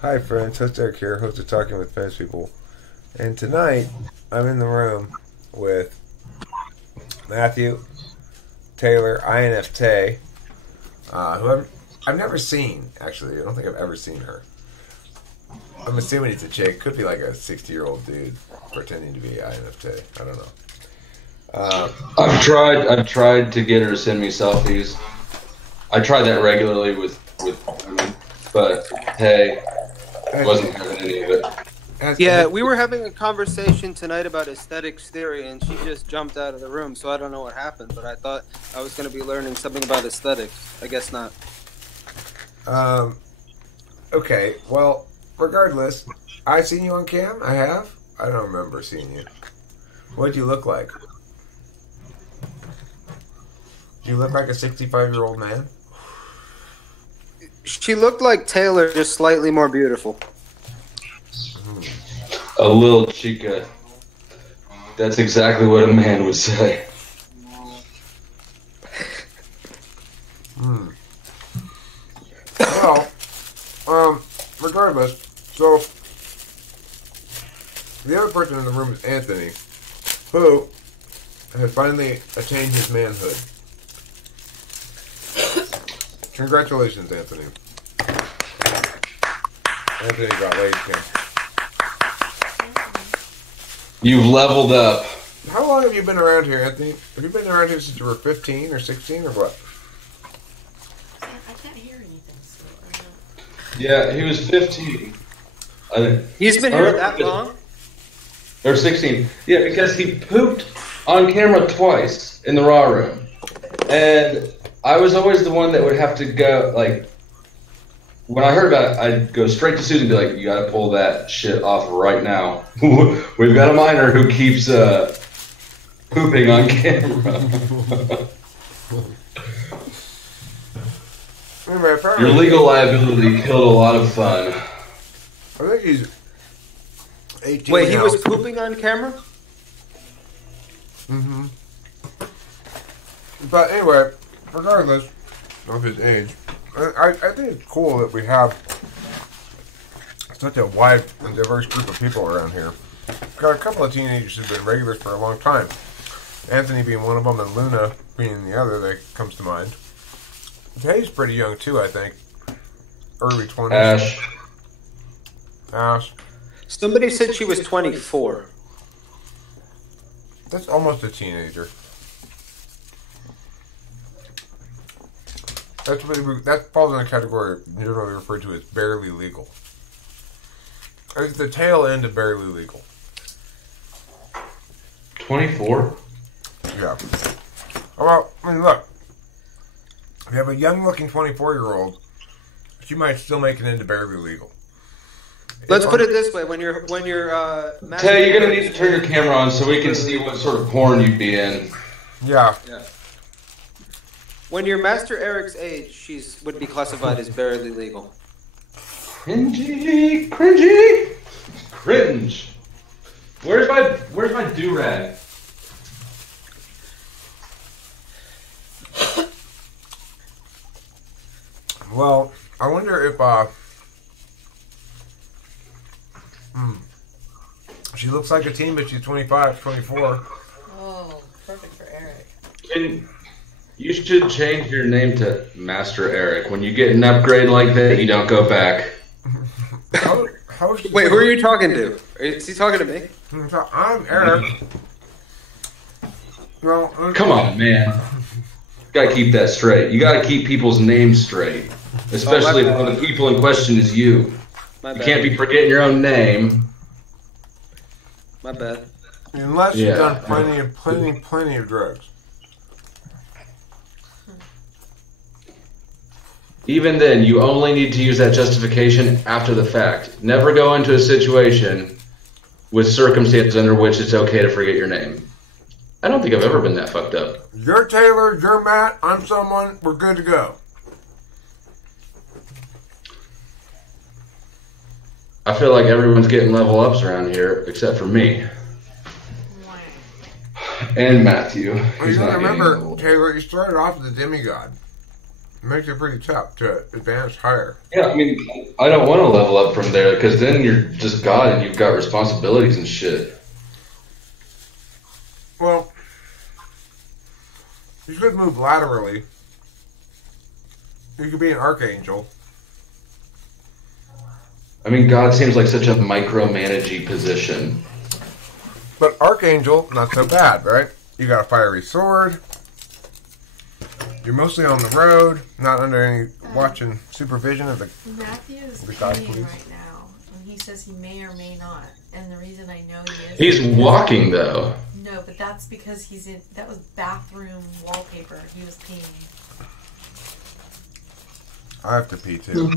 Hi friends, host Eric here, host of Talking with Famous People. And tonight, I'm in the room with Matthew, Taylor, INFT, who I've never seen, actually. I don't think I've ever seen her. I'm assuming it's a chick. Could be like a 60-year-old dude pretending to be INFT. I don't know. I've tried to get her to send me selfies. I try that regularly with women, but hey, wasn't having any of it. Yeah, we were having a conversation tonight about aesthetics theory, and she just jumped out of the room, so I don't know what happened, but I thought I was going to be learning something about aesthetics. I guess not. Okay, well, regardless, I've seen you on cam. I have. I don't remember seeing you. What'd you look like? Do you look like a 65-year-old man? She looked like Taylor, just slightly more beautiful. A little chica. That's exactly what a man would say. Well, regardless, so the other person in the room is Anthony, who has finally attained his manhood. Congratulations, Anthony. Anthony got laid, Kim. You've leveled up. How long have you been around here, Anthony? Have you been around here since you were 15 or 16 or what? I can't hear anything, so I don't... Yeah, he was 15. He's been here that long? Or 16. Yeah, because he pooped on camera twice in the raw room. And I was always the one that would have to go, like, when I heard about it, I'd go straight to Susan and be like, you gotta pull that shit off right now. We've got a minor who keeps pooping on camera. Anyway, Your legal liability killed a lot of fun. I think he's 18 Wait, he now. was pooping on camera? Mm-hmm. But anyway, regardless of his age, I think it's cool that we have such a wide and diverse group of people around here. Got a couple of teenagers who've been regulars for a long time. Anthony being one of them, and Luna being the other that comes to mind. Tay's pretty young too, I think. Early 20s. Ash. Somebody said she was 24. That's almost a teenager. That falls in the category generally referred to as barely legal. It's the tail end of barely legal. 24? Yeah. Well, I mean, look. If you have a young-looking 24-year-old, she might still make it into barely legal. Let's put it this way: when you're Tay, you're gonna need to turn your camera on so we can see what sort of porn you'd be in. Yeah. When you're Master Eric's age, would be classified as barely legal. Cringy, cringy, cringe. Where's my do-rag? Well, I wonder if she looks like a teen, but she's 25, 24. Oh, perfect for Eric. You should change your name to Master Eric. When you get an upgrade like that, you don't go back. How is she Wait, who are you talking to? Is he talking to me? I'm Eric. Well, Come on, man. You gotta keep that straight. You gotta keep people's names straight. Especially when the people in question is you. You can't be forgetting your own name. My bad. Unless you've done plenty of drugs. Even then, you only need to use that justification after the fact. Never go into a situation with circumstances under which it's okay to forget your name. I don't think I've ever been that fucked up. You're Taylor, you're Matt, I'm someone, we're good to go. I feel like everyone's getting level ups around here, except for me. And Matthew. Well, you gotta remember, Taylor, you started off as a demigod. makes it pretty tough to advance higher. Yeah, I mean, I don't want to level up from there because then you're just God and you've got responsibilities and shit. Well, you could move laterally. You could be an archangel. I mean, God seems like such a micromanaging position. But archangel, not so bad, right? You got a fiery sword. You're mostly on the road, not under any watching supervision of the. Matthew is The God peeing police. right now, and he says he may or may not. And the reason I know he is. He's walking, though. No, but that's because he's in. That was bathroom wallpaper. He was peeing. I have to pee too.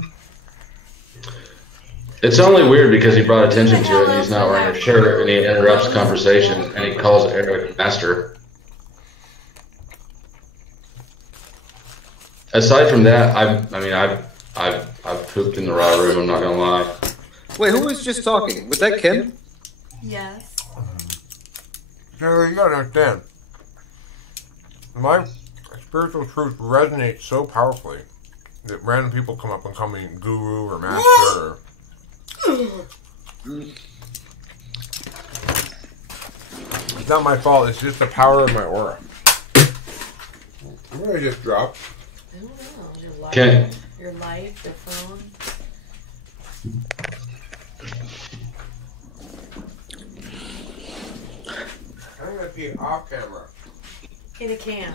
It's only weird because he brought attention to it and he's not wearing a shirt and he interrupts conversation and he calls Eric master. Aside from that, I've pooped in the raw room. I'm not gonna lie. Wait, who was just talking? Was that Kim? Yes. Taylor, you gotta understand. My spiritual truth resonates so powerfully that random people come up and call me guru or master. Or... It's not my fault. It's just the power of my aura. What did I just drop? I don't know. Your life. Okay. Your life. Your phone. I'm gonna pee off camera. In a can.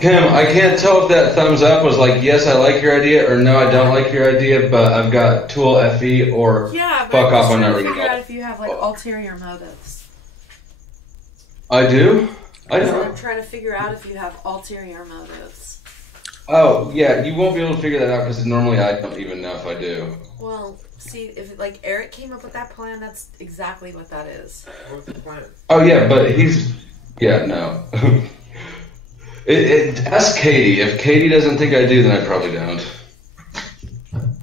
Kim, I can't tell if that thumbs up was like, yes, I like your idea, or no, I don't like your idea, but I've got TwFP or Yeah, but fuck I'm off, just I'm trying not to reading figure out it. if you have like ulterior motives. I do? I So know. I'm trying to figure out if you have ulterior motives. Oh, yeah, you won't be able to figure that out because normally I don't even know if I do. Well, see, if like Eric came up with that plan, that's exactly what that is. What's the plan? Oh, yeah, but he's... Yeah, no. Ask Katie. If Katie doesn't think I do, then I probably don't.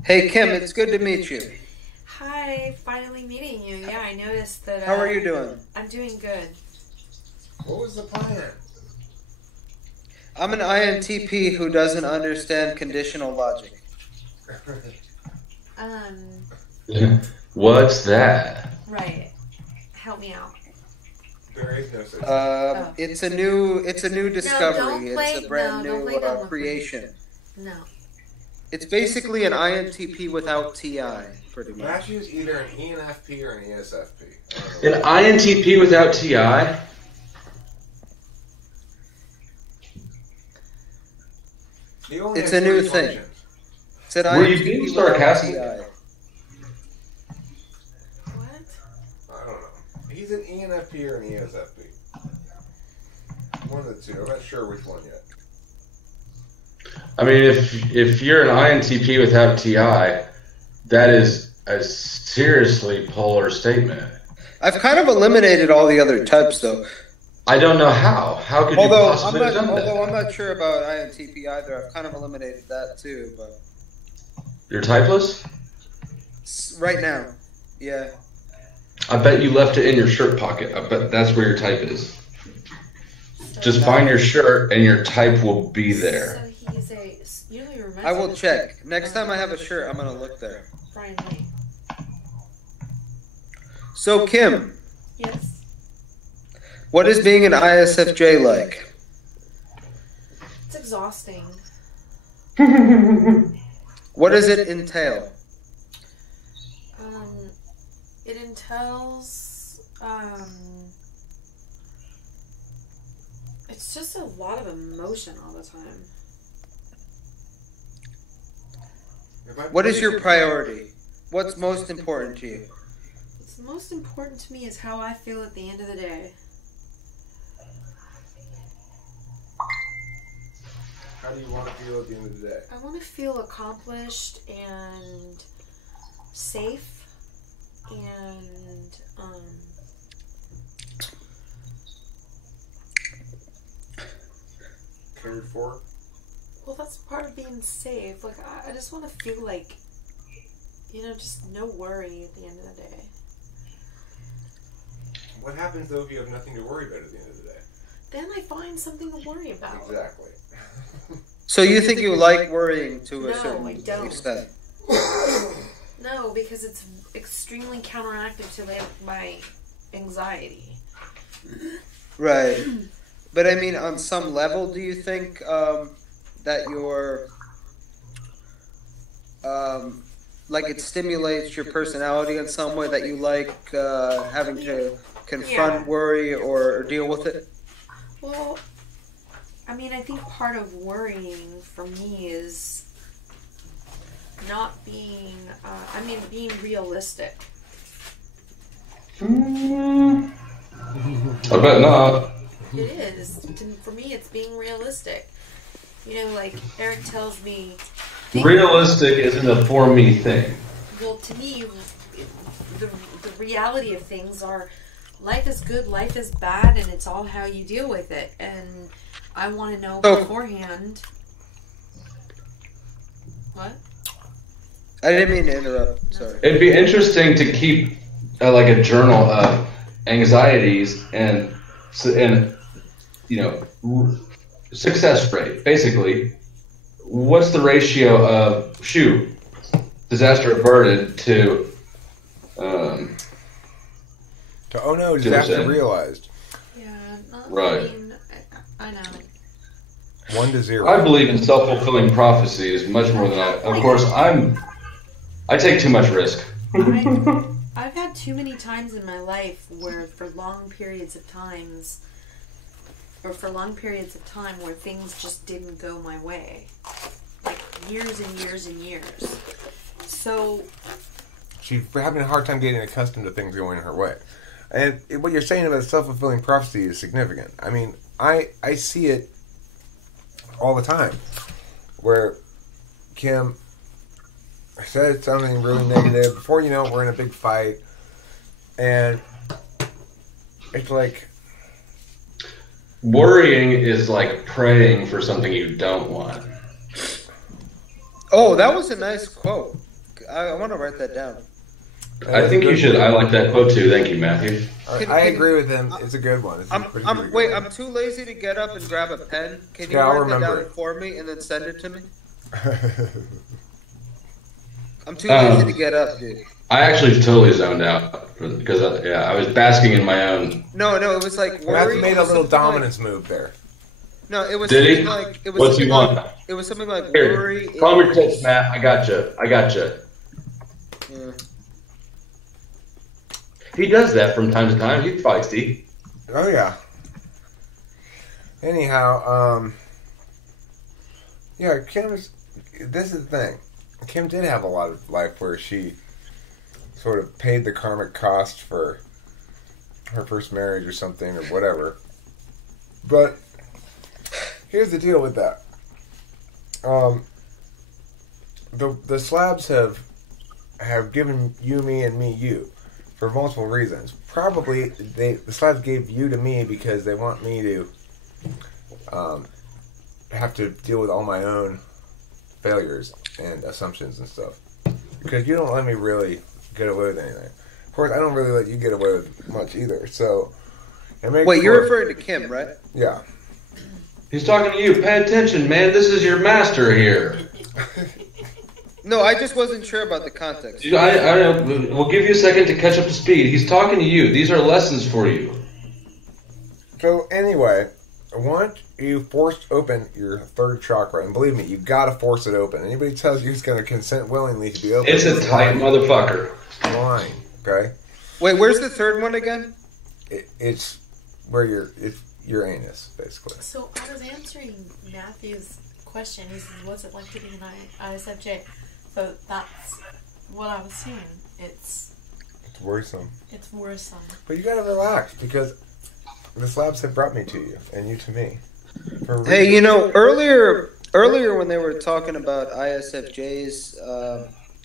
Hey, Kim, it's good to meet you. Hi, finally meeting you. Yeah, I noticed that. How are you doing? I'm doing good. What was the plan? I'm an INTP who doesn't understand conditional logic. What's that? Right. Help me out. There is no such It's a new discovery. don't play- It's a brand no, don't new play dumb with me. creation. No. It's basically an INTP without TI, pretty much. Matthew's either an ENFP or an ESFP. An INTP without TI? It's a new thing. It's an Were you INTP being without sarcastic? TI. What? I don't know. He's an ENFP or an ESFP. One of the two. I'm not sure which one yet. I mean, if you're an INTP without TI, that is a seriously polar statement. I've kind of eliminated all the other types, though. I don't know how. How could you possibly have done that? I'm not sure about INTP either. I've kind of eliminated that too, but You're typeless? right now, yeah. I bet you left it in your shirt pocket. I bet that's where your type is. Just find your shirt and your type will be there. So he's a. You know, he reminds I me will of- check. Next time I have a shirt, I'm gonna look there. Brian Lee. So, Kim, Yes. what is being an ISFJ like? It's exhausting. What does it entail? It entails. It's just a lot of emotion all the time. What is your priority? What's most important to you? What's most important to me is how I feel at the end of the day. How do you want to feel at the end of the day? I want to feel accomplished and safe and Cared for? well, that's part of being safe. Like I just want to feel like, just no worry at the end of the day. What happens though if you have nothing to worry about at the end of the day? then I find something to worry about. Exactly. So you think you like worrying to a No, certain I don't. extent? No, because it's extremely counteractive to my anxiety. Right. But I mean, on some level, do you think that you're like it stimulates your personality in some way, that you like having to confront worry or deal with it? Well, I mean, I think part of worrying for me is not being, being realistic. I bet not. It is. For me, it's being realistic. You know, like Eric tells me... Realistic isn't a for me thing. Well, to me, the reality of things are life is good, life is bad, and it's all how you deal with it. And I want to know beforehand. What? I didn't mean to interrupt. Sorry. It'd be interesting to keep like a journal of anxieties and success rate. Basically, what's the ratio of disaster averted to oh no, disaster realized. Yeah, right. I know. 1 to 0. I believe in self-fulfilling prophecies much more than of course, I take too much risk. I've had too many times in my life where for long periods of time where things just didn't go my way. Like years and years and years. So She's having a hard time getting accustomed to things going her way. And what you're saying about self-fulfilling prophecy is significant. I mean, I see it all the time where Kim said something really negative. Before you know it, we're in a big fight. And it's like... Worrying is like praying for something you don't want. Oh, that was a nice quote. I want to write that down. I think you should. I like that quote too. Thank you, Matthew. I agree with him. It's a good one. I'm too lazy to get up and grab a pen. Can you write that down for me and then send it to me? I'm too lazy to get up, dude. I actually totally zoned out because I was basking in my own. No, it was like worry. Matthew made a little dominance move there. No, it was. Did he? Like it was. What's he want? It was something like Here, worry. calm your tits, Matt. I gotcha. Yeah. He does that from time to time. He's feisty. Oh yeah. Anyhow, yeah, Kim's. This is the thing. Kim did have a lot of life where she sort of paid the karmic cost for her first marriage or something or whatever. But here's the deal with that. The slabs have given you, me, and me you for multiple reasons. Probably the slabs gave you to me because they want me to have to deal with all my own failures and assumptions and stuff. Because you don't let me really get away with anything. Of course, I don't really let you get away with much either. So, wait, you're referring to Kim, right? Yeah. He's talking to you. Pay attention, man. This is your master here. No, I just wasn't sure about the context. We'll give you a second to catch up to speed. He's talking to you. These are lessons for you. So anyway, once you forced open your third chakra, and believe me, you've got to force it open. Anybody tells you he's going to consent willingly to be open, it's a tight motherfucker. Lying, okay? Wait, where's the third one again? It's where it's your anus, basically. So I was answering Matthew's question. He says, "What's it like to be an ISFJ?" So that's what I was saying. It's worrisome. It's worrisome. But you got to relax because the slabs have brought me to you, and you to me. Hey, you know, earlier when they were talking about ISFJs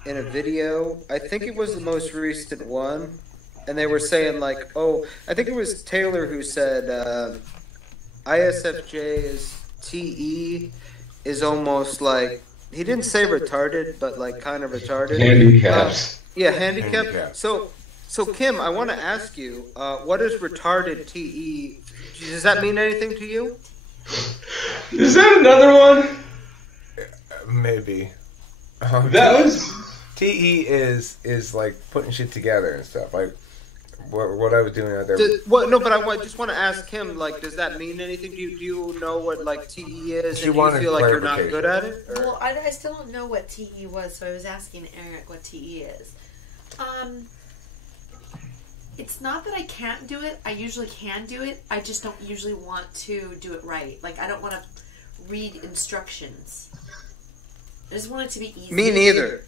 in a video, I think it was the most recent one, and they were saying like, oh, I think it was Taylor who said ISFJ is TE is almost like, he didn't say retarded, but like kind of retarded. Handicaps. Handicap. So Kim, I want to ask you, what does retarded TE Does that mean anything to you? Is that another one? Maybe. That was... TE is like putting shit together and stuff. Like what I was doing out there. No, but I just want to ask him. Like, does that mean anything to you? Do you know what like TE is? She and do you wanted feel like you're not good at it? Or? Well, I still don't know what TE was, so I was asking Eric what TE is. It's not that I can't do it. I usually can do it. I just don't usually want to do it right. Like, I don't want to read instructions. I just want it to be easy. Me neither.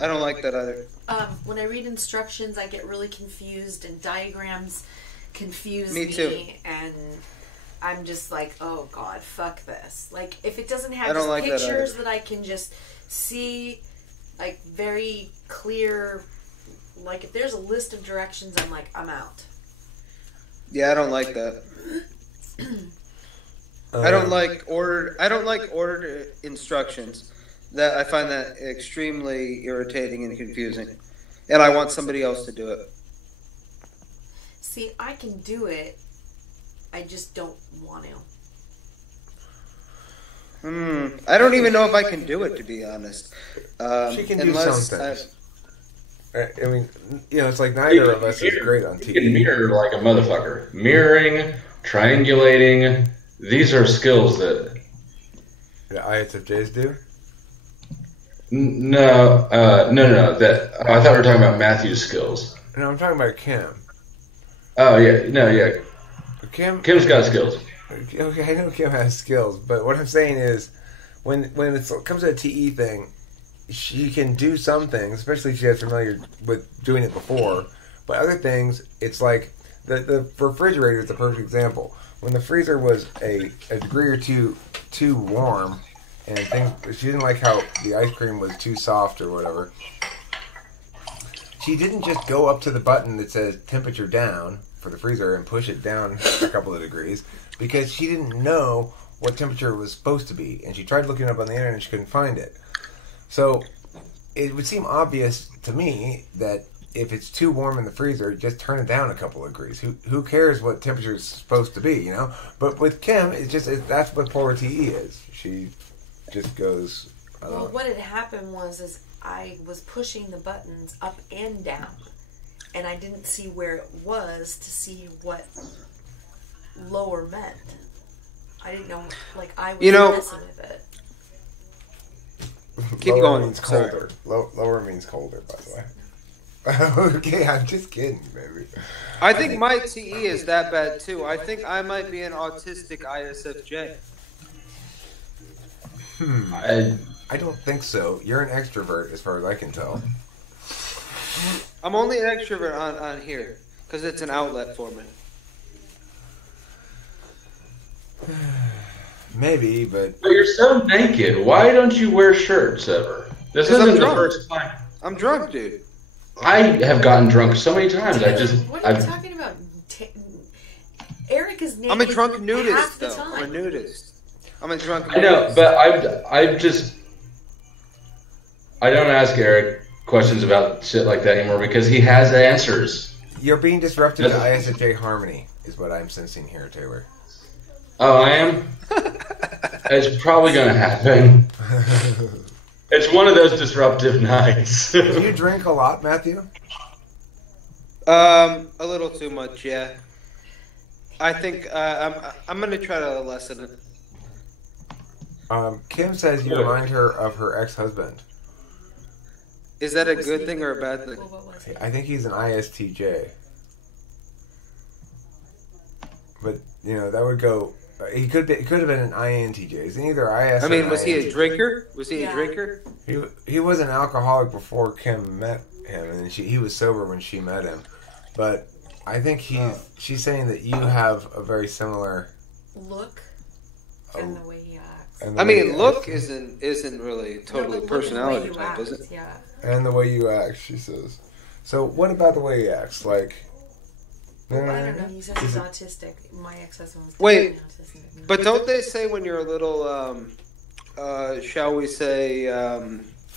I don't like that either. When I read instructions, I get really confused, and diagrams confuse Me too. And I'm just like, oh god, fuck this. Like, if it doesn't have just like pictures that I can just see, like, very clear, like, if there's a list of directions, I'm like, I'm out. Yeah, I don't like that. I don't like ordered instructions. That I find that extremely irritating and confusing, and I want somebody else to do it. See, I can do it. I just don't want to. I don't even know if I can do it, to be honest. She can do some things. I mean, it's like neither of us is great on TV. You can mirror like a motherfucker. Mirroring, triangulating. These are skills that the ISFJs do. No. That I thought we were talking about Matthew's skills. No, I'm talking about Kim. Oh yeah. Kim's got skills. Okay, I know Kim has skills, but what I'm saying is, when it comes to a TE thing, she can do some things, especially if she has familiar with doing it before. But other things, it's like the refrigerator is the perfect example. When the freezer was a degree or two too warm, and she didn't like how the ice cream was too soft or whatever, she didn't just go up to the button that says temperature down for the freezer and push it down a couple of degrees, because she didn't know what temperature it was supposed to be, and she tried looking it up on the internet and she couldn't find it. So it would seem obvious to me that if it's too warm in the freezer, just turn it down a couple of degrees. Who cares what temperature is supposed to be, But with Kim, that's what polar TE is. She just goes... Well, what had happened was I was pushing the buttons up and down, and I didn't see where it was to see what lower meant. I didn't know, like, I was messing with it. Keep lower going. Means colder. Lower means colder, by the way. Okay, I'm just kidding, baby. I think my TE is that bad too. I think I might be an autistic ISFJ. I don't think so. You're an extrovert, as far as I can tell. I'm only an extrovert on here because it's an outlet for me. Maybe, but you're so naked. Why don't you wear shirts ever? This isn't the first time. I'm drunk, dude. I have gotten drunk so many times. What are you talking about? Eric is naked. I'm a drunk nudist, half the though. time. I'm a nudist. I'm a drunk nudist. I know, but I don't ask Eric questions about shit like that anymore because he has answers. You're being disrupted to ISFJ harmony, is what I'm sensing here, Taylor. Oh, I am? It's probably going to happen. It's one of those disruptive nights. Do you drink a lot, Matthew? A little too much, yeah. I think I'm going to try to lessen it. Kim says you remind her of her ex-husband. Is that a good thing or a bad thing? I think he's an ISTJ. But, that would go... It could have been an INTJ. Is he either IS? I mean, was he a drinker? Was he a drinker? He was an alcoholic before Kim met him, and he was sober when she met him. But I think she's saying that you have a very similar look and the way he acts. I mean, look isn't really totally personality type, is it? Yeah. And the way you act, she says. So what about the way he acts? Like. I don't know. He says he's autistic. My ex-husband was autistic. But don't they say when you're a little, shall we say,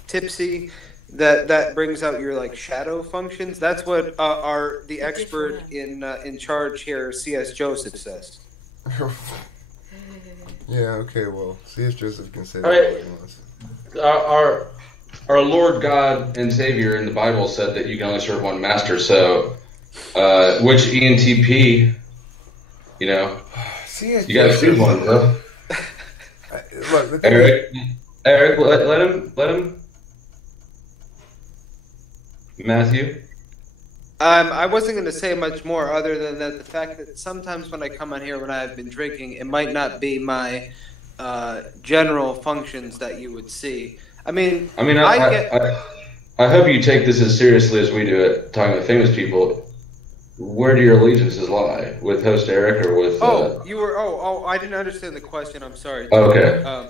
tipsy, that brings out your like shadow functions. That's what the expert in charge here, C.S. Joseph, says. Yeah. Okay. Well, C.S. Joseph can say All that right. all he wants. Our Lord God and Savior in the Bible said that you can only serve one master. So, which ENTP, you know, C.S. you got to choose one, bro. Look, the thing is, Eric, let him. Matthew. I wasn't going to say much more other than that the fact that sometimes when I come on here when I've been drinking, it might not be my general functions that you would see. I hope you take this as seriously as we do it, talking to famous people. Where do your allegiances lie? With host Eric or with... I didn't understand the question. I'm sorry. Okay.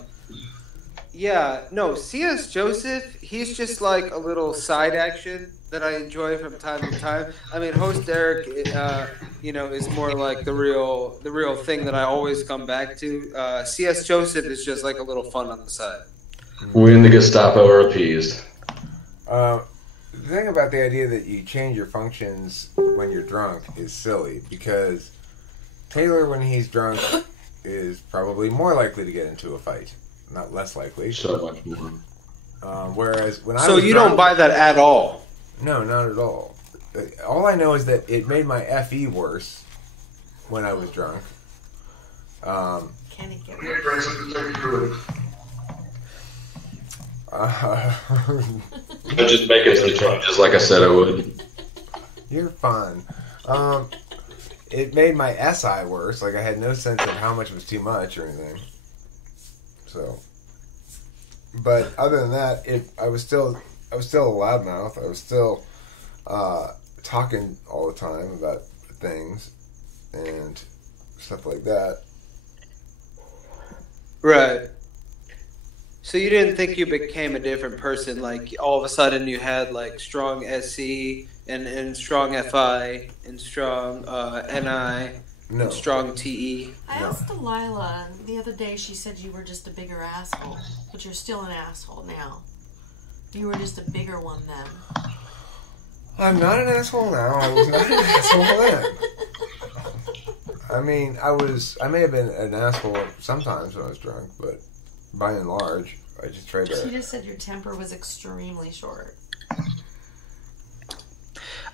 C.S. Joseph, he's just like a little side action that I enjoy from time to time. I mean, host Eric, is more like the real thing that I always come back to. C.S. Joseph is just like a little fun on the side. We in the Gestapo are appeased. The thing about the idea that you change your functions when you're drunk is silly, because Taylor, when he's drunk, is probably more likely to get into a fight, not less likely. So much more. Whereas when I So was you drunk, don't buy that at all? No, not at all. All I know is that it made my FE worse when I was drunk. Can it get worse? I just make it some changes like I said I would. You're fun. It made my SI worse. Like, I had no sense of how much was too much or anything. So, but other than that, I was still a loudmouth. I was still talking all the time about things and stuff like that. Right. So you didn't think you became a different person? Like all of a sudden you had like strong SC and strong FI and strong NI and strong TE? I asked Delilah the other day, she said you were just a bigger asshole, but you're still an asshole now. You were just a bigger one then. I'm not an asshole now. I was not an asshole then. I mean, I may have been an asshole sometimes when I was drunk, but by and large, I just tried to... She just said your temper was extremely short.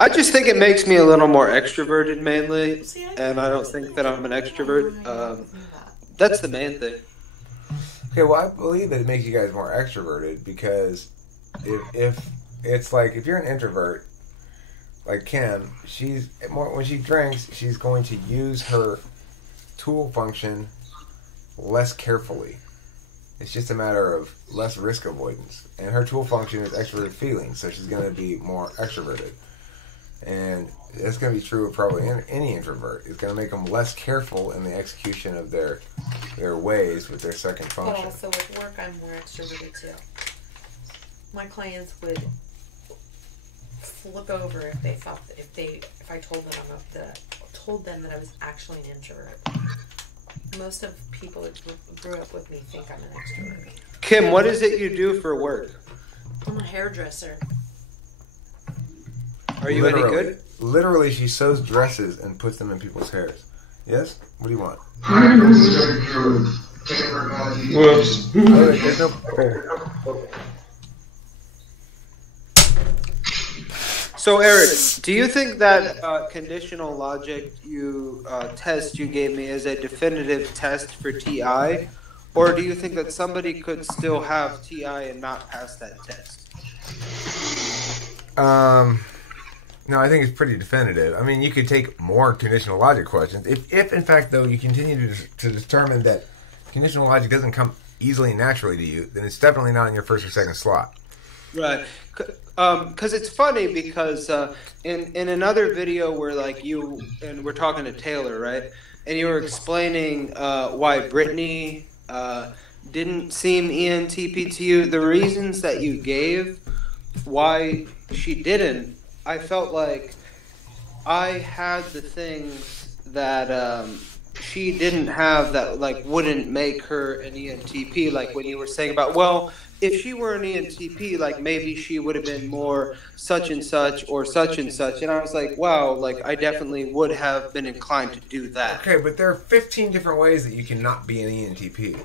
I just think it makes me a little more extroverted mainly, and I don't think that I'm an extrovert. That's the main thing. Okay, well, I believe that it makes you guys more extroverted, because if it's like, if you're an introvert, like Kim, when she drinks, she's going to use her tool function less carefully. It's just a matter of less risk avoidance. And her tool function is extroverted feelings, so she's going to be more extroverted. And that's going to be true of probably any introvert. It's going to make them less careful in the execution of their ways with their second function. But also with work, I'm more extroverted too. My clients would flip over if they thought that if I told them that I was actually an introvert. Most of people that grew up with me think I'm an extrovert. Kim, what is it you do for work? I'm a hairdresser. Are you any good? Literally, she sews dresses and puts them in people's hairs. Yes? What do you want? Whoops. There's no... So, Eric, do you think that conditional logic test you gave me is a definitive test for TI? Or do you think that somebody could still have TI and not pass that test? No, I think it's pretty definitive. I mean, you could take more conditional logic questions. If in fact, though, you continue to determine that conditional logic doesn't come easily and naturally to you, then it's definitely not in your first or second slot. Right. Because it's funny because in another video where like you and we're talking to Taylor, right, and you were explaining why Brittany didn't seem ENTP to you, the reasons that you gave why she didn't, I felt like I had the things that she didn't have that like wouldn't make her an ENTP, like when you were saying about, well, if she were an ENTP, like maybe she would have been more such and such or such and such. And I was like, wow, like I definitely would have been inclined to do that. Okay, but there are 15 different ways that you cannot be an ENTP.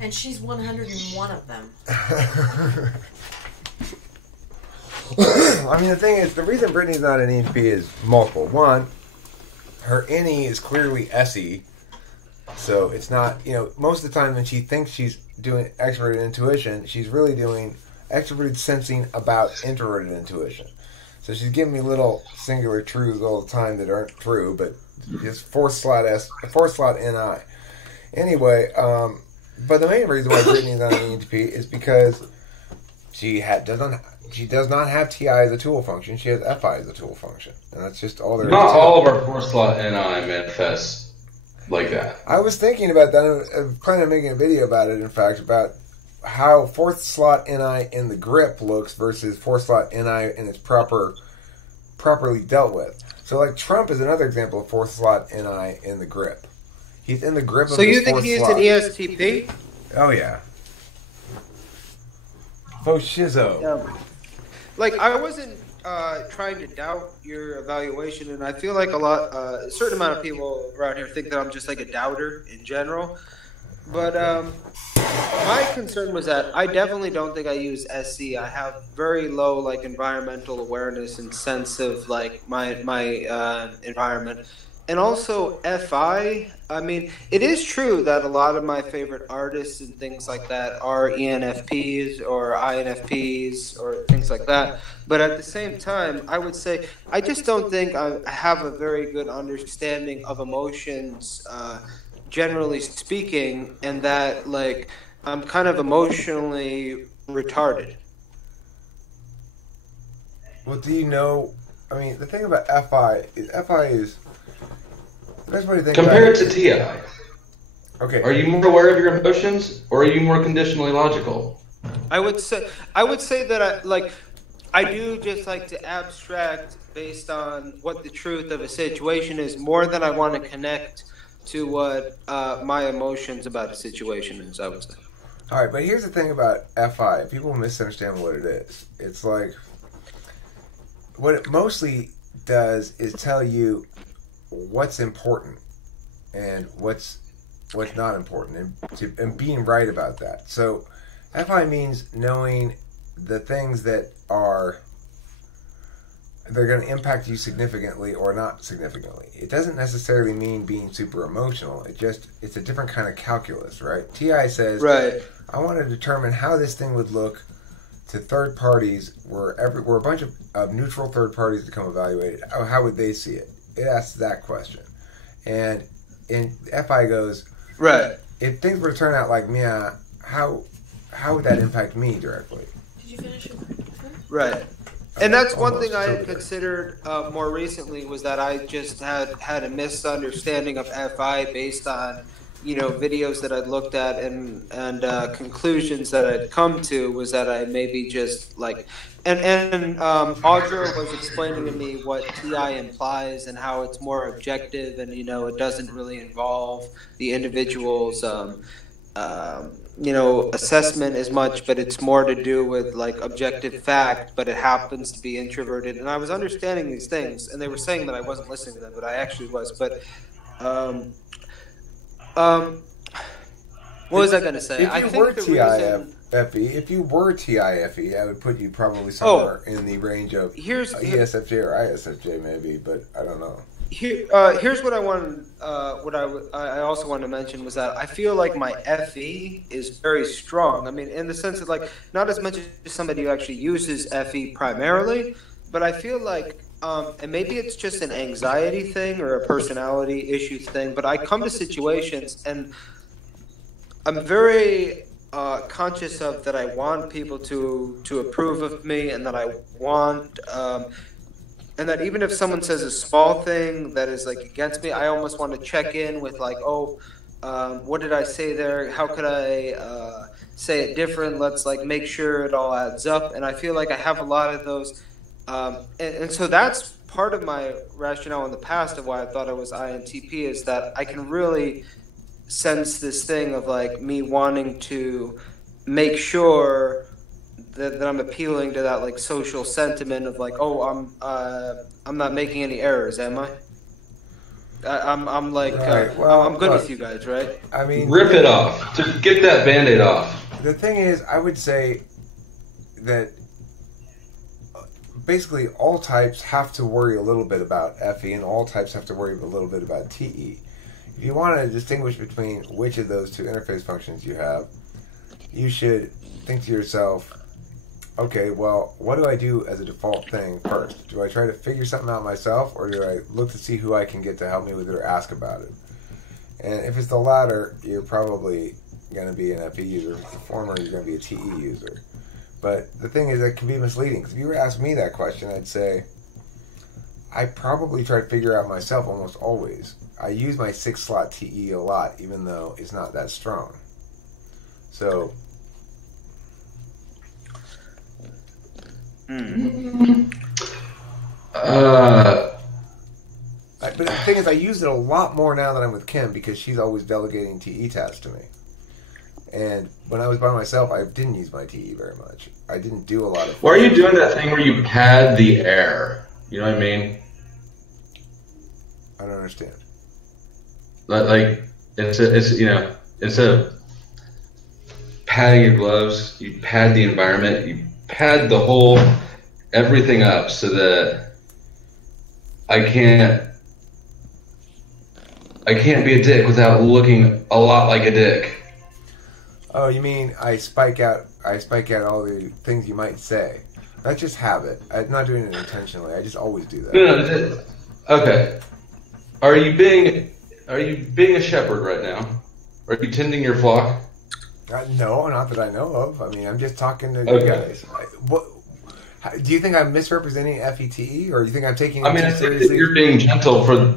And she's 101 of them. I mean, the thing is, the reason Brittany's not an ENTP is multiple. One, her NE is clearly SE, so it's not, most of the time when she thinks she's doing extroverted intuition, she's really doing extroverted sensing about introverted intuition. So she's giving me little singular truths all the time that aren't true, but it's fourth slot NI. Anyway, but the main reason why Brittany's not an ENTP is because she does not have TI as a tool function. She has FI as a tool function, and that's just all there is. Not all of our fourth slot NI manifests like that. I was thinking about that. I'm planning on making a video about it, in fact, about how fourth slot NI in the grip looks versus fourth slot NI in its properly dealt with. So, like, Trump is another example of fourth slot NI in the grip. He's in the grip of So his you think fourth he's slot. an ESTP? Oh, yeah. Faux shizzo. Like, I wasn't trying to doubt your evaluation, and I feel like a certain amount of people around here think that I'm just like a doubter in general. But my concern was that I definitely don't think I use SC. I have very low like environmental awareness and sense of like my environment. And also FI, I mean, it is true that a lot of my favorite artists and things like that are ENFPs or INFPs or things like that. But at the same time, I would say I just don't think I have a very good understanding of emotions, generally speaking, and that, like, I'm kind of emotionally retarded. Well, do you know? I mean, the thing about FI is. Compare it to TI. Okay. Are you more aware of your emotions, or are you more conditionally logical? I would say that I do just like to abstract based on what the truth of a situation is more than I want to connect to what my emotions about a situation is, I would say. All right, but here's the thing about FI. People misunderstand what it is. It's like, what it mostly does is tell you what's important and what's not important, and being right about that. So FI means knowing the things that they're going to impact you significantly or not significantly. It doesn't necessarily mean being super emotional. It's a different kind of calculus, right? TI says, right, I want to determine how this thing would look to third parties, where a bunch of neutral third parties to come evaluate it. How would they see it? It asks that question. And FI goes, right, if things were to turn out like Mia, how would that impact me directly? Did you finish your right. And that's one thing I had considered more recently, was that I just had a misunderstanding of FI based on, videos that I'd looked at and conclusions that I'd come to, was that I maybe just like, and Audra was explaining to me what TI implies and how it's more objective, and it doesn't really involve the individual's assessment as much, but it's more to do with like objective fact, but it happens to be introverted. And I was understanding these things, and they were saying that I wasn't listening to them, but I actually was. But what was I going to say? If you were TIFE, I would put you probably somewhere in the range of ESFJ or ISFJ maybe, but I don't know. Here's what I wanted. I also wanted to mention was that I feel like my FE is very strong. I mean, in the sense that, like, not as much as somebody who actually uses FE primarily, but I feel like, and maybe it's just an anxiety thing or a personality issue thing, but I come to situations and I'm very conscious of that I want people to approve of me, and that I want. And that even if someone says a small thing that is like against me, I almost want to check in with like, what did I say there? How could I say it different? Let's like make sure it all adds up. And I feel like I have a lot of those. And so that's part of my rationale in the past of why I thought I was INTP, is that I can really sense this thing of like me wanting to make sure that I'm appealing to that like social sentiment of like, oh, I'm not making any errors, am I? I'm like, Right. Well, I'm good look, with you guys, right? I mean, Rip it off. To get that Band-Aid off. the thing is, I would say that basically all types have to worry a little bit about FE, and all types have to worry a little bit about TE. If you want to distinguish between which of those two interface functions you have, you should think to yourself, okay, well, what do I do as a default thing first? Do I try to figure something out myself, or do I look to see who I can get to help me with it or ask about it? And if it's the latter, you're probably going to be an FE user. If it's the former, you're going to be a TE user. But the thing is, it can be misleading. Because if you were to ask me that question, I'd say, I probably try to figure out myself almost always. I use my 6-slot TE a lot, even though it's not that strong. So... But the thing is, I use it a lot more now that I'm with Kim because she's always delegating TE tasks to me. And when I was by myself, I didn't use my TE very much. I didn't do a lot of... Why are you doing that thing where you pad the air? You know what I mean? I don't understand. Like it's you know, instead of padding your gloves, you pad the environment, you pad the whole everything up so that I can't be a dick without looking a lot like a dick. Oh, you mean I spike out all the things you might say. That's just habit. I'm not doing it intentionally. I just always do that. No, okay. Are you being a shepherd right now? Are you tending your flock? No, not that I know of. I mean, I'm just talking to you guys. Do you think I'm misrepresenting FETE, or do you think I'm taking it I too think seriously? that you're being gentle for...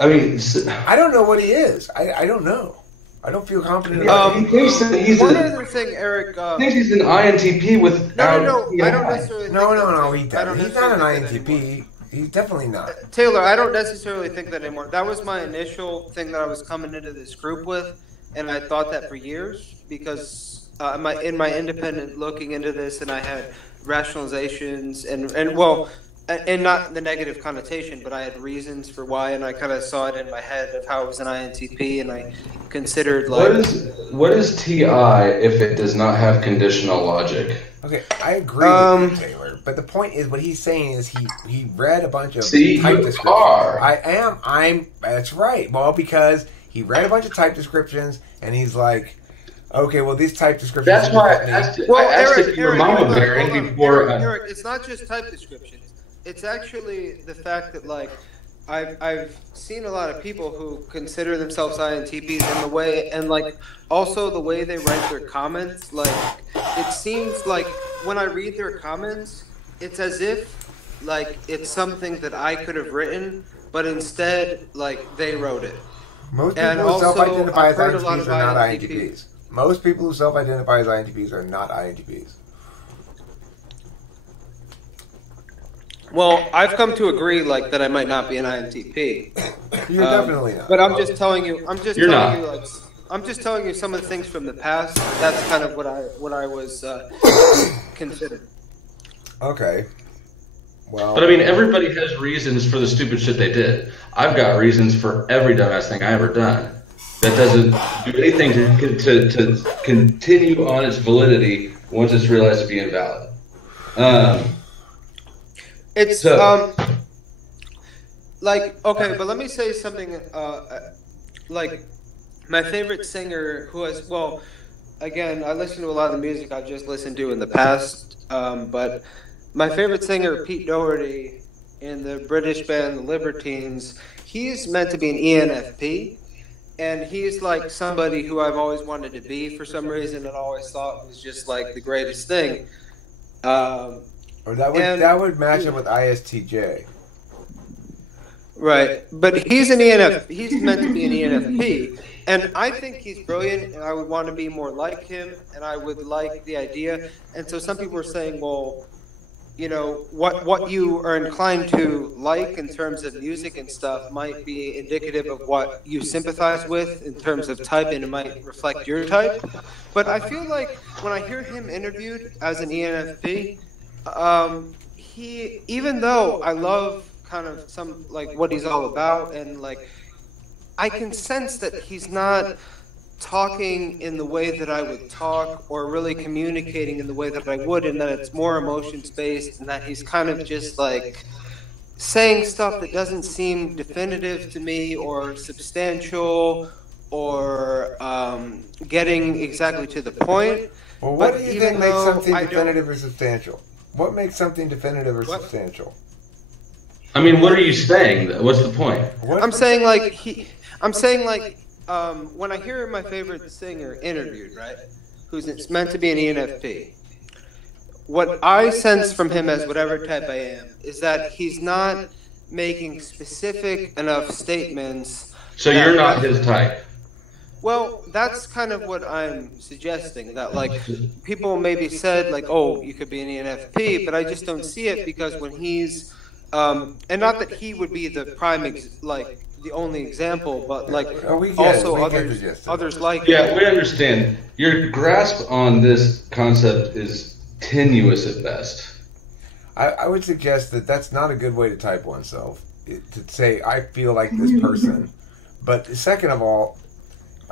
I don't know what he is. I don't know. I don't feel confident about he thinks that he's One other thing, Eric. I think he's an INTP with... No. I don't necessarily. No, think he doesn't. He's not an INTP. He's definitely not. Taylor, I don't necessarily think that anymore. That was my initial thing that I was coming into this group with, and I thought that for years because in my independent looking into this, and I had rationalizations and not the negative connotation, but I had reasons for why, and I kind of saw it in my head of how it was an INTP, and I considered like... What is TI if it does not have conditional logic? Okay, I agree with you, Taylor, but the point is, what he's saying is he read a bunch of type descriptions. Are. That's right. Well, because he read a bunch of type descriptions, and he's like, okay, well, these type descriptions... That's why I asked if you were mama bearing before... Eric, it's not just type descriptions. It's actually the fact that, like, I've seen a lot of people who consider themselves INTPs in the way, and, like, also the way they write their comments. Like, it seems like when I read their comments, it's as if, like, it's something that I could have written, but instead, like, they wrote it. Most people who self-identify as INTPs are not INTPs. Most people who self-identify as INTPs are not INTPs. Well, I've come to agree, like, that I might not be an INTP. You're definitely not. But I'm just telling you. I'm just telling you some of the things from the past. That's kind of what I was considering. Okay. Well. But I mean, everybody has reasons for the stupid shit they did. I've got reasons for every dumbass thing I ever done. That doesn't do anything to continue on its validity once it's realized to be invalid. It's like, okay, but let me say something. Like, my favorite singer who has, well, again, I listen to a lot of the music I've just listened to in the past, but my favorite singer, Pete Doherty, in the British band The Libertines, he's meant to be an ENFP, and he's like somebody who I've always wanted to be for some reason and always thought was just like the greatest thing. That would match up with ISTJ. Right, but he's an ENFP. He's meant to be an ENFP, and I think he's brilliant, and I would want to be more like him, and I would like the idea. And so some people are saying, well, you know, what you are inclined to like in terms of music and stuff might be indicative of what you sympathize with in terms of type, and it might reflect your type. But I feel like when I hear him interviewed as an ENFP, he, even though I love kind of some like what he's all about, and like I can sense that he's not talking in the way that I would talk, or really communicating in the way that I would, and that it's more emotions based, and that he's kind of just like saying stuff that doesn't seem definitive to me or substantial, or getting exactly to the point. Well, what But do you even think makes though something I don't- definitive or substantial? What makes something definitive or What? substantial? I mean, what are you saying? What's the point? What? I'm saying like when I hear my favorite singer interviewed, right, who's it's meant to be an ENFP, what I sense from him as whatever type I am is that he's not making specific enough statements. So you're not his type. Well, that's kind of what I'm suggesting, that like people maybe said like, oh, you could be an ENFP, but I just don't see it, because when he's and not that he would be the prime like the only example, but like We get also the gist of it. others like Yeah, we understand. Your grasp on this concept is tenuous at best. I would suggest that that's not a good way to type oneself. To say, I feel like this person. But second of all,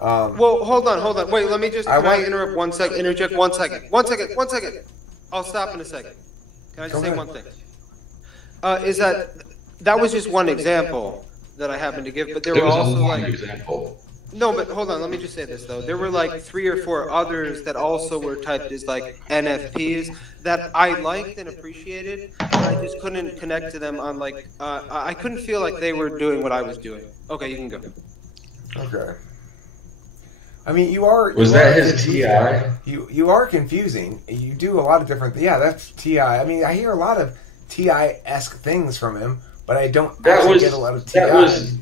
Well, hold on. Wait, let me just. Can I interrupt 1 second? Interject 1 second. 1 second. 1 second. I'll stop in a second. Can I just say one thing? Is that was just one example that I happened to give, but there It were was a also long like example. no, but hold on. Let me just say this though. There were like 3 or 4 others that also were typed as like NFPs that I liked and appreciated, but I just couldn't connect to them on like I couldn't feel like they were doing what I was doing. Okay, you can go. okay. I mean, you are. Was you that are his confusing. TI? You are confusing. You do a lot of different. Yeah, that's TI. I mean, I hear a lot of TI-esque things from him, but I don't actually get a lot of TI.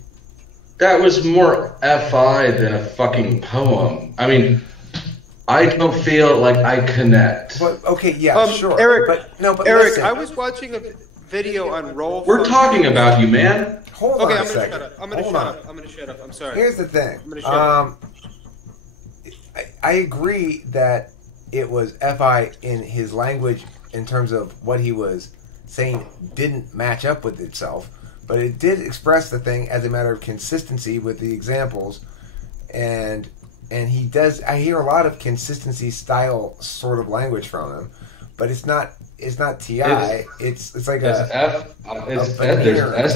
That was more FI than a fucking poem. I mean, I don't feel like I connect. But okay, yeah, sure. Eric, but Eric, listen. I was watching a video on roll. We're talking about you, man. Hold Okay, on I'm a gonna second. shut up. I'm gonna shut up. I'm sorry. Here's the thing. I'm gonna shut up. I agree that it was FI in his language in terms of what he was saying didn't match up with itself, but it did express the thing as a matter of consistency with the examples, and he does. I hear a lot of consistency style sort of language from him, but it's not TI. It's like It's there's veneer.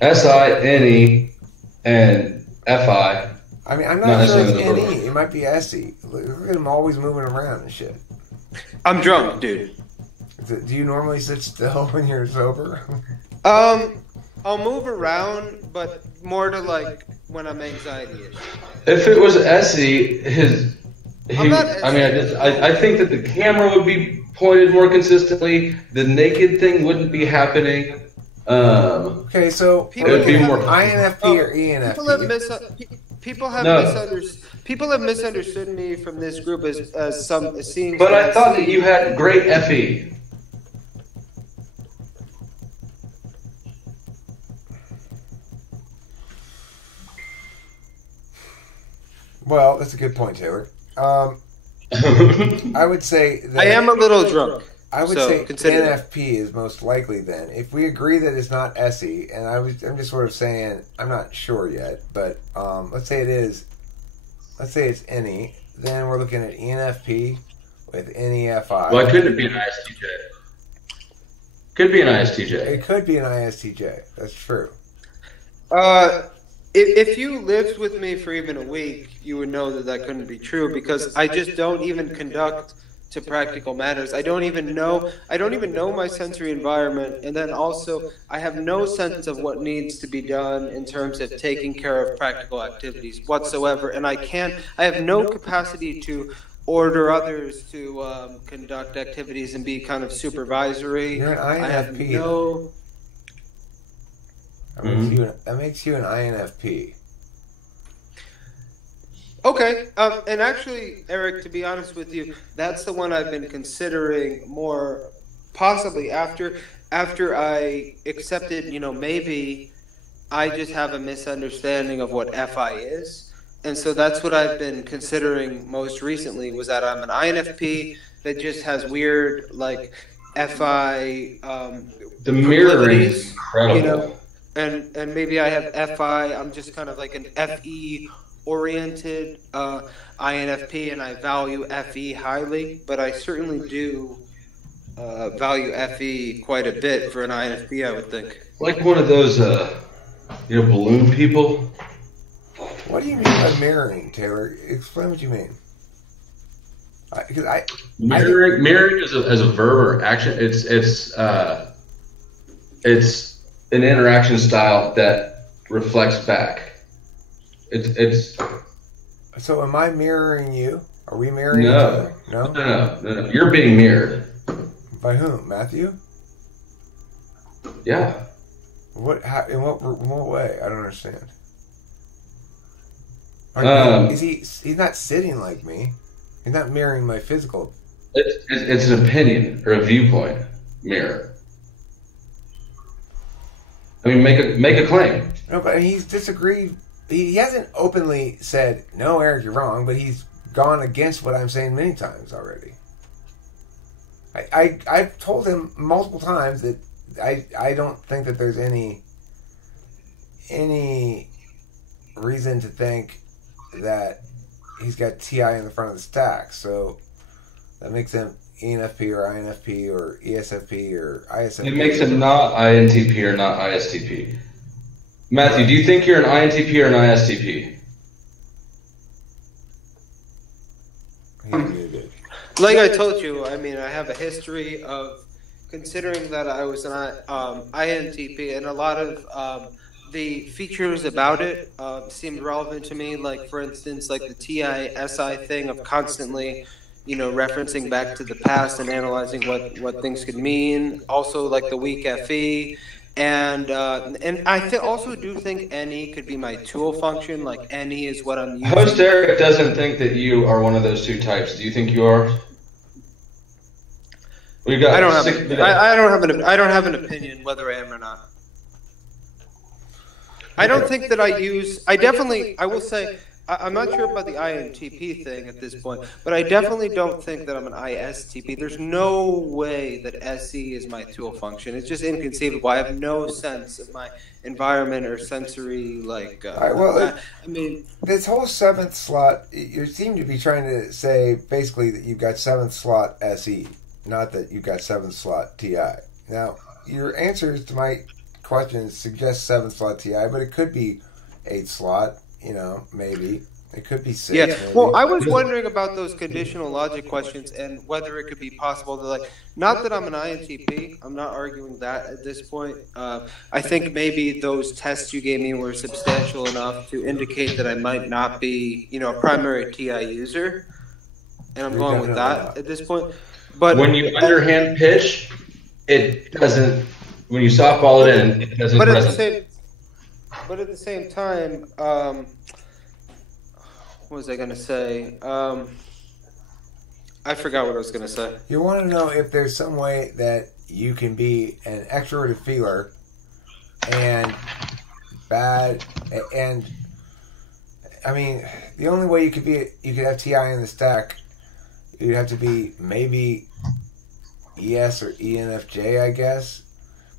SI, NE, and FI. I mean, I'm Not not sure necessarily it's the NE. It might be SE. Look at him always moving around and shit. I'm drunk, dude. Do you normally sit still when you're sober? I'll move around, but more to like when I'm anxiety-ish. If it was SE, I'm not I think that the camera would be pointed more consistently. The naked thing wouldn't be happening. Okay, so People It would be more- INFP or ENFP? People have misunderstood me from this group as seeing. But I thought that you had great FE. Well, that's a good point, Taylor. I would say that I am a little drunk. I would so say consider that. NFP is most likely then. If we agree that it's not SE, and I'm just sort of saying, I'm not sure yet, but let's say it is, let's say it's NE, then we're looking at ENFP with NEFI. Well, couldn't it be an ISTJ? Could be an ISTJ. It could be an ISTJ. That's true. If you lived with me for even a week, you would know that couldn't be true, because I just don't even conduct to practical matters. I don't even know my sensory environment, and then also I have no sense of what needs to be done in terms of taking care of practical activities whatsoever, and I have no capacity to order others to conduct activities and be kind of supervisory. You're an I have INFP. no. That makes you an INFP. Okay, and actually, Eric, to be honest with you, that's the one I've been considering more, possibly after I accepted, maybe I just have a misunderstanding of what FI is. And so that's what I've been considering most recently, was that I'm an INFP that just has weird, like, FI The mirroring is proclivities, incredible. and maybe I have FI. I'm just kind of like an FE oriented INFP, and I value FE highly, but I certainly do value FE quite a bit for an INFP, I would think. Like one of those, balloon people. What do you mean by mirroring, Taylor? Explain what you mean. Because Mirroring as a verb or action. It's an interaction style that reflects back. It's. So am I mirroring you? Are we mirroring each No. other? No? No. You're being mirrored. By whom? Matthew? Yeah. What? How, in what way? I don't understand. Is he? He's not sitting like me. He's not mirroring my physical. It's an opinion or a viewpoint mirror. I mean, make a claim. No, but he's disagreed. He hasn't openly said, "No, Eric, you're wrong," but he's gone against what I'm saying many times already. I've told him multiple times that I don't think that there's any reason to think that he's got TI in the front of the stack. So that makes him ENFP or INFP or ESFP or ISFP. It makes him not INTP or not ISTP. Matthew, do you think you're an INTP or an ISTP? Like I told you, I mean, I have a history of considering that I was an INTP, and a lot of the features about it seemed relevant to me. Like, for instance, like the TI-SI thing of constantly, referencing back to the past and analyzing what things could mean. Also, like the weak FE. And I also do think NE could be my tool function. Like, NE is what I'm using. Host Eric doesn't think that you are one of those two types. Do you think you are? We've got I don't have an opinion whether I am or not. I don't think that I will say, I'm not sure about the INTP thing at this point, but I definitely don't think that I'm an ISTP. There's no way that SE is my tool function. It's just inconceivable. I have no sense of my environment or sensory, like, I mean, this whole 7th slot, you seem to be trying to say basically that you've got 7th slot SE, not that you've got 7th slot TI. Now, your answers to my questions suggest 7th slot TI, but it could be 8th slot. Maybe. It could be 6. Yeah, maybe. well, I was wondering about those conditional logic questions and whether it could be possible to, like, not that I'm an INTP, I'm not arguing that at this point. I think maybe those tests you gave me were substantial enough to indicate that I might not be, a primary TI user, and I'm going with that at this point. But when you underhand pitch, it doesn't, when you softball it in, it doesn't resonate. But at the same time, what was I going to say? I forgot what I was going to say. You want to know if there's some way that you can be an extroverted feeler and bad, and I mean, the only way you could have TI in the stack, you'd have to be maybe ES or ENFJ, I guess.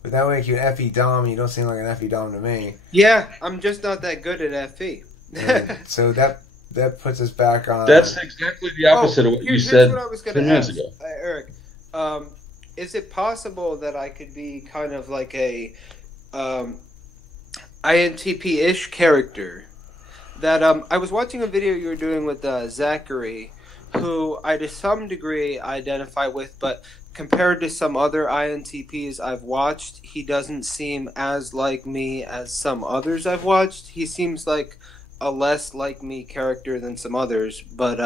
But that way, if you're an FE Dom, you don't seem like an FE Dom to me. Yeah, I'm just not that good at FE. So that puts us back on. That's exactly the opposite of what you said 10 minutes ago. Eric, is it possible that I could be kind of like a INTP-ish character? That I was watching a video you were doing with Zachary, who I to some degree identify with, but compared to some other INTPs I've watched, he doesn't seem as like me as some others I've watched. He seems like a less like me character than some others, but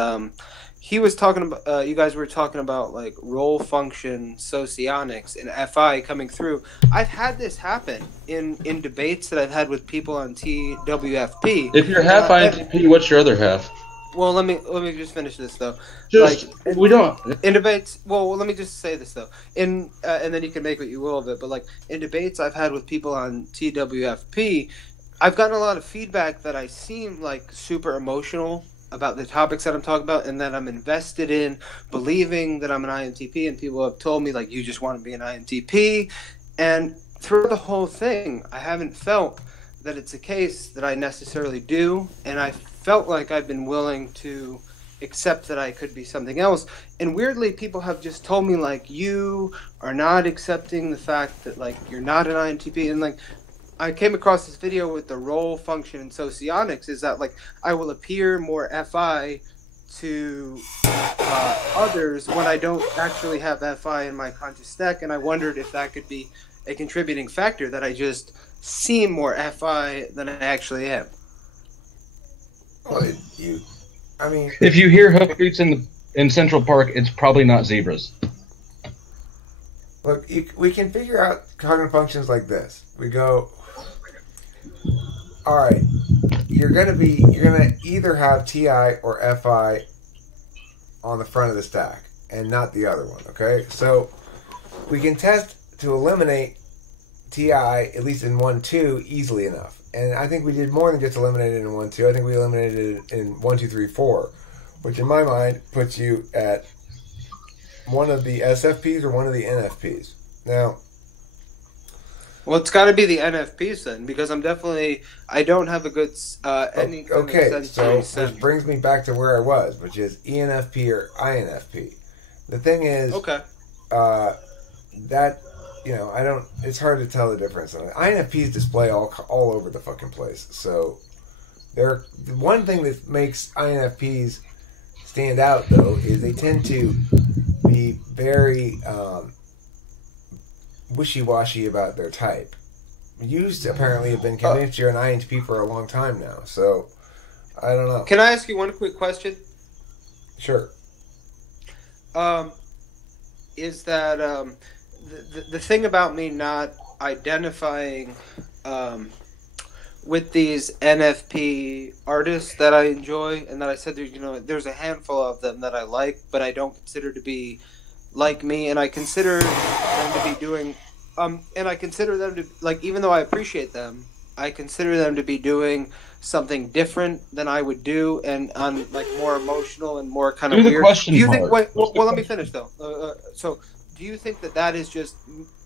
he was talking about, you guys were talking about like role function socionics and FI coming through. I've had this happen in debates that I've had with people on TWFP. If you're half INTP, what's your other half? Well, let me just finish this though. Just we don't. In debates. Well, let me just say this though. And then you can make what you will of it. But like in debates I've had with people on TWFP, I've gotten a lot of feedback that I seem like super emotional about the topics that I'm talking about, and that I'm invested in believing that I'm an INTP. And people have told me like, you just want to be an INTP. And through the whole thing, I haven't felt that it's a case that I necessarily do, and I felt like I've been willing to accept that I could be something else. And weirdly, people have just told me like, you are not accepting the fact that like you're not an INTP. And like I came across this video with the role function in Socionics, is that like I will appear more FI to others when I don't actually have FI in my conscious stack. And I wondered if that could be a contributing factor, that I just seem more FI than I actually am. Well, I mean, if you hear hoofbeats in Central Park, it's probably not zebras. Look, we can figure out cognitive functions like this. We go, all right, you're gonna either have TI or FI on the front of the stack and not the other one. Okay, so we can test to eliminate TI, at least in 1-2, easily enough. And I think we did more than just eliminate it in 1-2. I think we eliminated it in 1, 2, 3, 4, which in my mind puts you at one of the SFPs or one of the NFPs. Now, well, it's got to be the NFPs then, because I don't have a good any. Okay, so this brings me back to where I was, which is ENFP or INFP. The thing is, okay, that. I don't. It's hard to tell the difference. INFPs display all over the fucking place. So, the one thing that makes INFPs stand out, though, is they tend to be very wishy-washy about their type. You apparently have been convinced you're an INTP for a long time now. So, I don't know. Can I ask you one quick question? Sure. Is that the thing about me not identifying with these NFP artists that I enjoy, and that I said there's a handful of them that I like, but I don't consider to be like me, and I consider them to be doing, and I consider them to, like, even though I appreciate them, I consider them to be doing something different than I would do, and on like more emotional and more kind of weird. Do you think? Wait, well, let me finish though. So, do you think that is just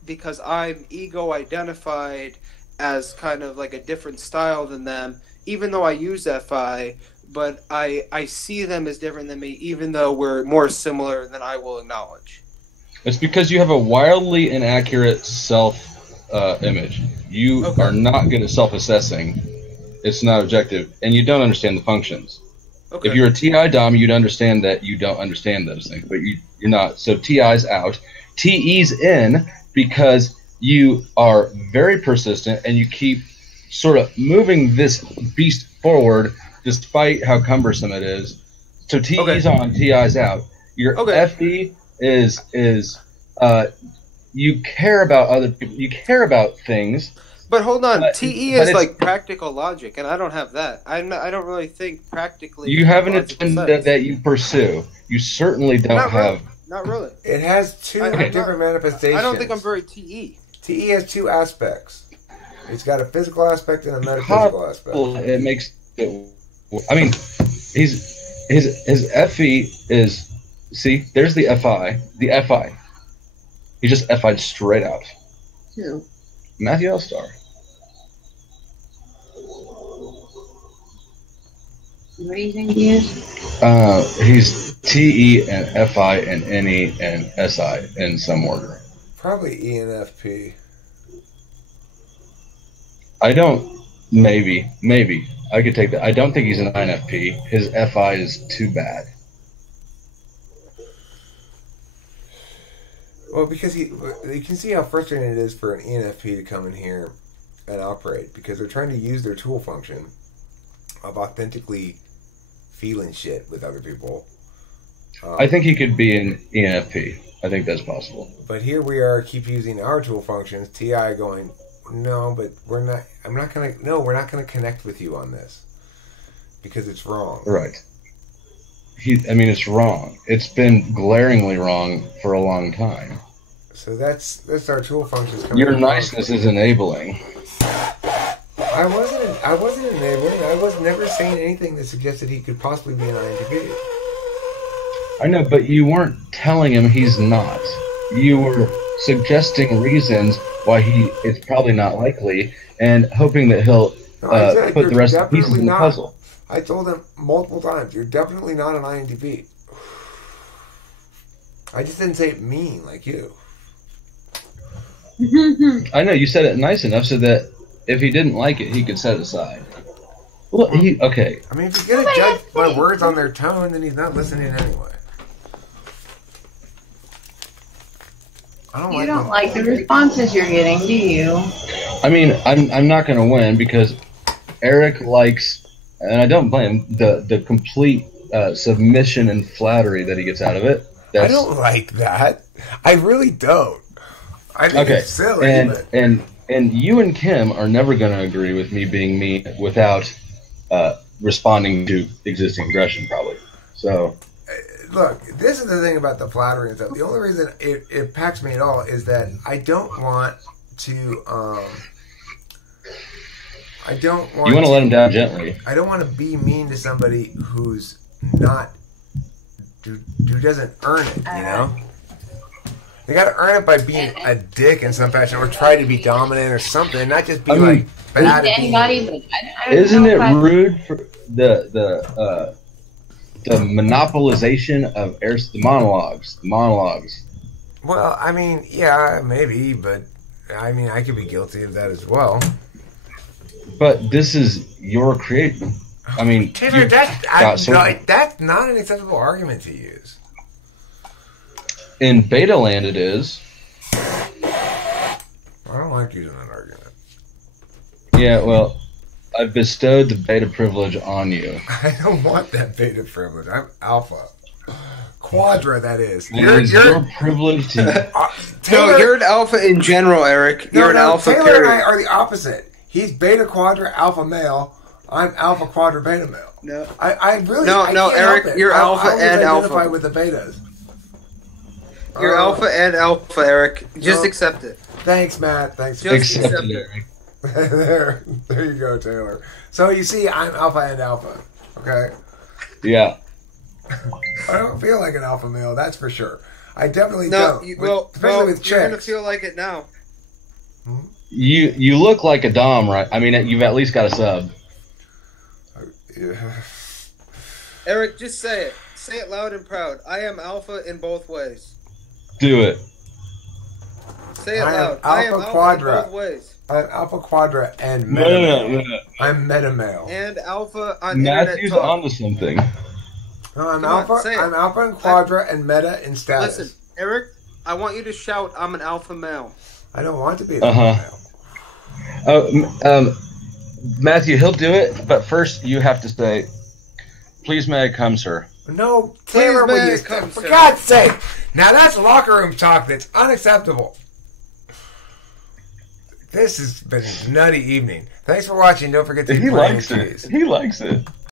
because I'm ego identified as kind of like a different style than them, even though I use FI, but I see them as different than me, even though we're more similar than I will acknowledge? It's because you have a wildly inaccurate self-image. You are not good at self-assessing. It's not objective, and you don't understand the functions. Okay. If you're a TI Dom, you'd understand that you don't understand those things, but you're not. So TI's out. TE's in because you are very persistent and you keep sort of moving this beast forward despite how cumbersome it is. So TE's on, TI's out. Your FD is you care about other people, you care about things. But hold on, TE is like practical logic, and I don't have that. I don't really think practically. You have an agenda that you pursue. You certainly don't have. Not really. It has two different manifestations. I don't think I'm very TE. TE has two aspects. It's got a physical aspect and a metaphysical aspect. It makes it. I mean, his FE is. See, there's the FI. The FI. He just FI'd straight out. Who? Matthew Elstar. What do you think he is? He's TE and FI and NE and SI in some order. Probably ENFP. I don't. Maybe. I could take that. I don't think he's an INFP. His FI is too bad. Well, because you can see how frustrating it is for an ENFP to come in here and operate, because they're trying to use their tool function of authentically feeling shit with other people. I think he could be an ENFP. I think that's possible. But here we are, keep using our tool functions. TI going, no, but we're not. We're not going to connect with you on this because it's wrong. Right. it's wrong. It's been glaringly wrong for a long time. So that's our tool functions coming. Your niceness is enabling. I wasn't enabling. I was never saying anything that suggested he could possibly be an INTP. I know, but you weren't telling him he's not. You were suggesting reasons why it's probably not likely, and hoping that he'll put the rest of the pieces in the puzzle. I told him multiple times, you're definitely not an INTP. I just didn't say it mean like you. I know, you said it nice enough so that if he didn't like it, he could set it aside. Well, okay. I mean, if you're going to judge my words on their tone, then he's not listening anyway. You don't like the responses you're getting, do you? I mean, I'm not going to win because Eric likes, and I don't blame him, the complete submission and flattery that he gets out of it. I don't like that. I really don't. I think it's silly. And you and Kim are never going to agree with me being mean without responding to existing aggression, probably. So. Look, this is the thing about the flattering and stuff. The only reason it impacts me at all is that I don't want to. You want to let him down gently. I don't want to be mean to somebody who's not, who doesn't earn it. You know, they got to earn it by being a dick in some fashion, or try to be dominant or something, not just be like bad at being. Isn't it rude for the monopolization of the monologues. Well, I mean, yeah, maybe, but I mean, I could be guilty of that as well. But this is your creation. I mean, Taylor, that's not an acceptable argument to use. In Beta Land, it is. I don't like using that argument. Yeah, well, I've bestowed the beta privilege on you. I don't want that beta privilege. I'm alpha. Quadra, that is. You're your privilege to... Taylor, no, you're an alpha in general, Eric. You're an alpha. Taylor and I are the opposite. He's beta quadra alpha male. I'm alpha quadra beta male. No, I really no, can't Eric. help it. You're alpha and alpha. I identify with the betas. You're alpha and alpha, Eric. Just accept it. Thanks, Matt. Thanks. Just accept it. there you go, Taylor. So you see, I'm alpha and alpha. Okay. Yeah. I don't feel like an alpha male. That's for sure. I definitely don't. Especially with chicks. You're gonna feel like it now. You look like a dom, right? I mean, you've at least got a sub. Yeah. Eric, just say it. Say it loud and proud. I am alpha in both ways. Do it. Say it loud. I am alpha quadra. In both ways. I'm alpha quadra and meta. No. I'm meta male. And alpha on Matthew's internet talk. onto something. No, I'm alpha. I'm alpha and quadra and meta in status. Listen, Eric, I want you to shout, "I'm an alpha male." I don't want to be an alpha male. Oh, Matthew, he'll do it, but first you have to say, "Please may I come, sir?" No, Taylor, will you come, for God's sake! Now that's locker room talk that's unacceptable. This has been a nutty evening. Thanks for watching. Don't forget to He likes it. He likes it.